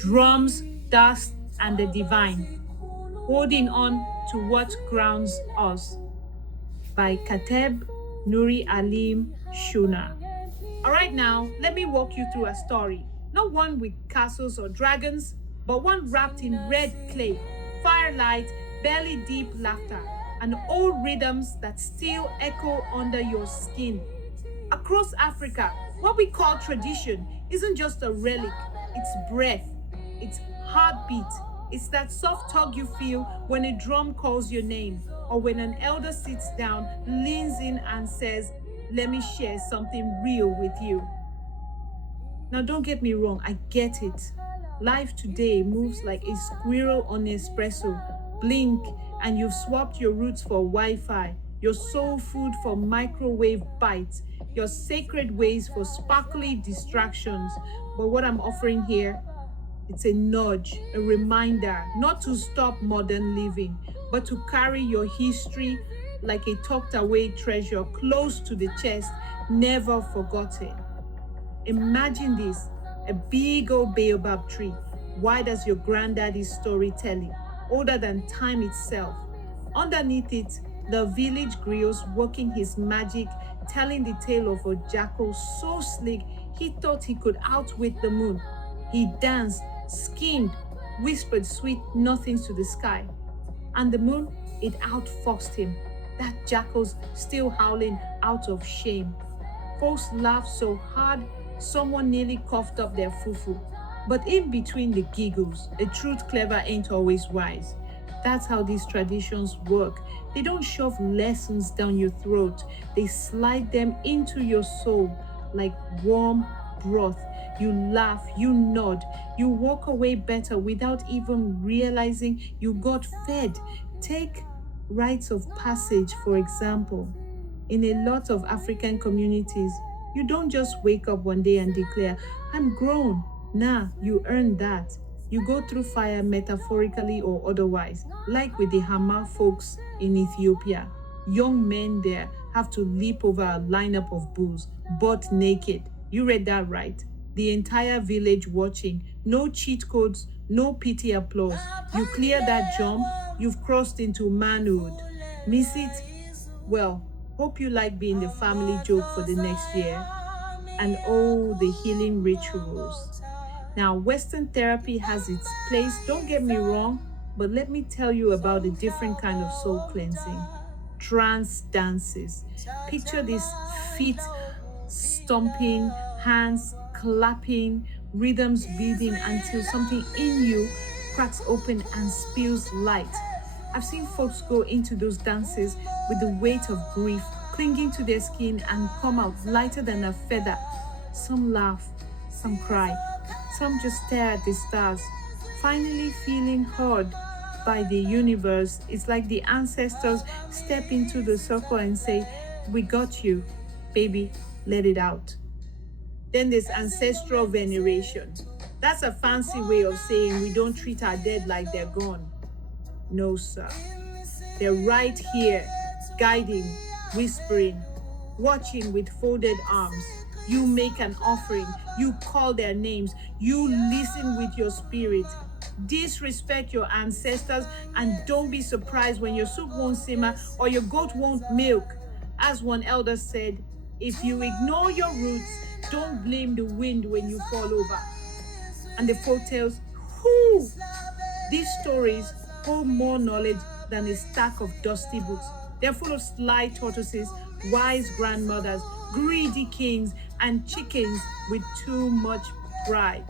drums, dust, and the divine, holding on to what grounds us, by Kateb Nuri Alim Shuna. All right, now let me walk you through a story. Not one with castles or dragons, but one wrapped in red clay, firelight, belly deep laughter, and old rhythms that still echo under your skin. Across Africa, what we call tradition isn't just a relic, it's breath, it's heartbeat. It's that soft tug you feel when a drum calls your name, or when an elder sits down, leans in, and says, "Let me share something real with you." Now, don't get me wrong, I get it. Life today moves like a squirrel on espresso. Blink, and you've swapped your roots for Wi Fi, your soul food for microwave bites, your sacred ways for sparkly distractions. But what I'm offering here, it's a nudge, a reminder not to stop modern living, but to carry your history like a tucked away treasure close to the chest, never forgotten. Imagine this, a big old baobab tree, wide as your granddaddy's storytelling, older than time itself. Underneath it, the village griots working his magic, telling the tale of a jackal so slick he thought he could outwit the moon. He danced, schemed, whispered sweet nothings to the sky. And the moon, it outfoxed him. That jackal's still howling out of shame. Folks laughed so hard, someone nearly coughed up their fufu. But in between the giggles, a truth clever ain't always wise. That's how these traditions work. They don't shove lessons down your throat, they slide them into your soul like warm broth. You laugh, you nod, you walk away better without even realizing you got fed. Take rites of passage, for example. In a lot of African communities, you don't just wake up one day and declare, "I'm grown." Nah, you earn that. You go through fire metaphorically or otherwise, like with the Hama folks in Ethiopia. Young men there have to leap over a lineup of bulls, butt naked. You read that right. The entire village watching. No cheat codes, no pity applause. You clear that jump, you've crossed into manhood. Miss it? Well, hope you like being the family joke for the next year. And oh, the healing rituals. Now, Western therapy has its place, don't get me wrong, but let me tell you about a different kind of soul cleansing. Trance dances. Picture this: feet stomping, hands clapping, rhythms beating until something in you cracks open and spills light. I've seen folks go into those dances with the weight of grief clinging to their skin and come out lighter than a feather. Some laugh, some cry, some just stare at the stars, finally feeling heard by the universe. It's like the ancestors step into the circle and say, "We got you, baby, let it out." Then there's ancestral veneration. That's a fancy way of saying we don't treat our dead like they're gone. No, sir. They're right here, guiding, whispering, watching with folded arms. You make an offering, you call their names, you listen with your spirit. Disrespect your ancestors and don't be surprised when your soup won't simmer or your goat won't milk. As one elder said, if you ignore your roots, don't blame the wind when you fall over. And the folk tales, whoo! These stories hold more knowledge than a stack of dusty books. They're full of sly tortoises, wise grandmothers, greedy kings, and chickens with too much pride.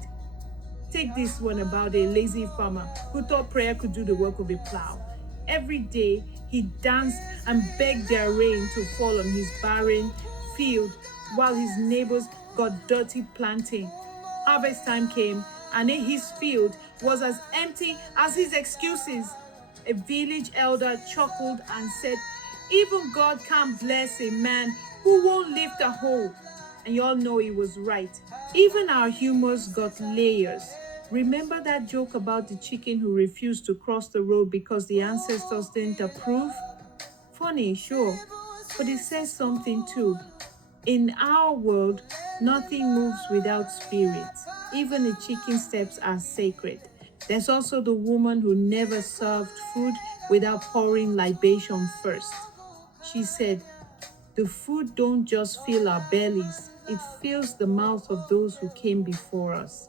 Take this one about a lazy farmer who thought prayer could do the work of a plow. Every day he danced and begged their rain to fall on his barren field while his neighbors got dirty planting. Harvest time came, and his field was as empty as his excuses. A village elder chuckled and said, "Even God can't bless a man who won't lift a hoe." And y'all know he was right. Even our humors got layers. Remember that joke about the chicken who refused to cross the road because the ancestors didn't approve? Funny, sure, but it says something too. In our world, nothing moves without spirit. Even the chicken steps are sacred. There's also the woman who never served food without pouring libation first. She said, the food don't just fill our bellies, it fills the mouths of those who came before us.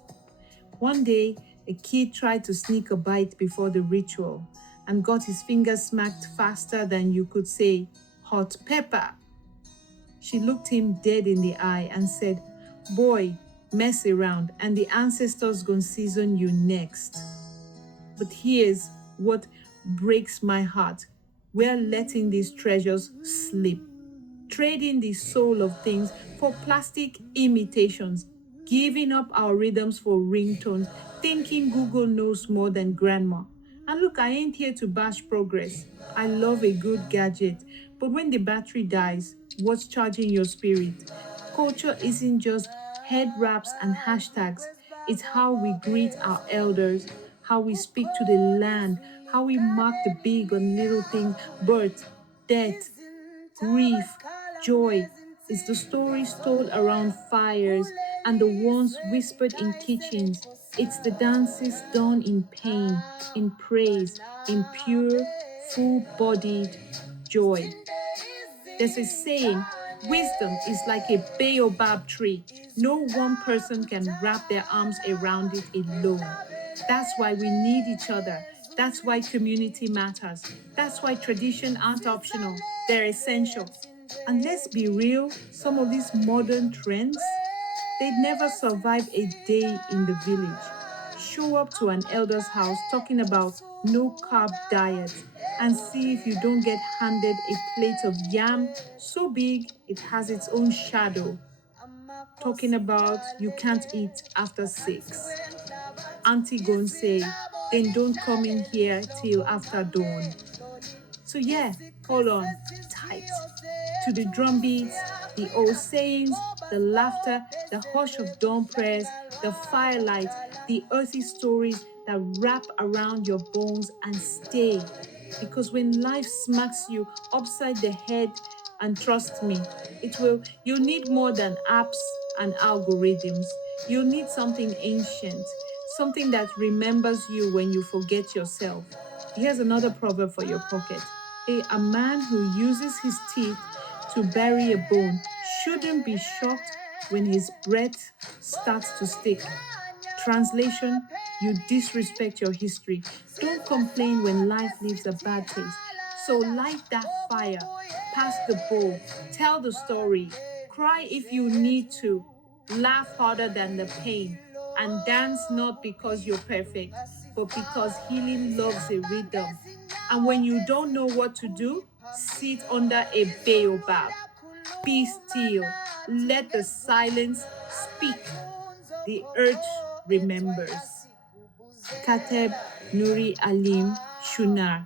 One day, a kid tried to sneak a bite before the ritual and got his fingers smacked faster than you could say, hot pepper. She looked him dead in the eye and said, boy, mess around and the ancestors gonna season you next. But here's what breaks my heart. We're letting these treasures slip, trading the soul of things for plastic imitations, giving up our rhythms for ringtones, thinking Google knows more than grandma. And look, I ain't here to bash progress. I love a good gadget. But when the battery dies, what's charging your spirit? Culture isn't just head wraps and hashtags, it's how we greet our elders, how we speak to the land, how we mark the big and little things, birth, death, grief, joy. It's the stories told around fires and the ones whispered in kitchens. It's the dances done in pain, in praise, in pure, full bodied joy. There's a saying, wisdom is like a baobab tree. No one person can wrap their arms around it alone. That's why we need each other. That's why community matters. That's why tradition aren't optional. They're essential. And let's be real, some of these modern trends, they'd never survive a day in the village. Show up to an elder's house talking about no carb diet and see if you don't get handed a plate of yam so big it has its own shadow, talking about you can't eat after 6. Auntie gon' say, then don't come in here till after dawn. So yeah, hold on tight to the drum beats, the old sayings, the laughter, the hush of dawn prayers, the firelight, the earthy stories that wrap around your bones and stay. Because when life smacks you upside the head, and trust me, you'll need more than apps and algorithms. You'll need something ancient, something that remembers you when you forget yourself. Here's another proverb for your pocket. A man who uses his teeth to bury a bone shouldn't be shocked when his breath starts to stick. Translation, you disrespect your history. Don't complain when life leaves a bad taste. So light that fire, pass the bowl, tell the story, cry if you need to, laugh harder than the pain, and dance not because you're perfect, but because healing loves a rhythm. And when you don't know what to do, sit under a baobab. Be still. Let the silence speak. The earth remembers. Kateb Nuri Alim Shunar.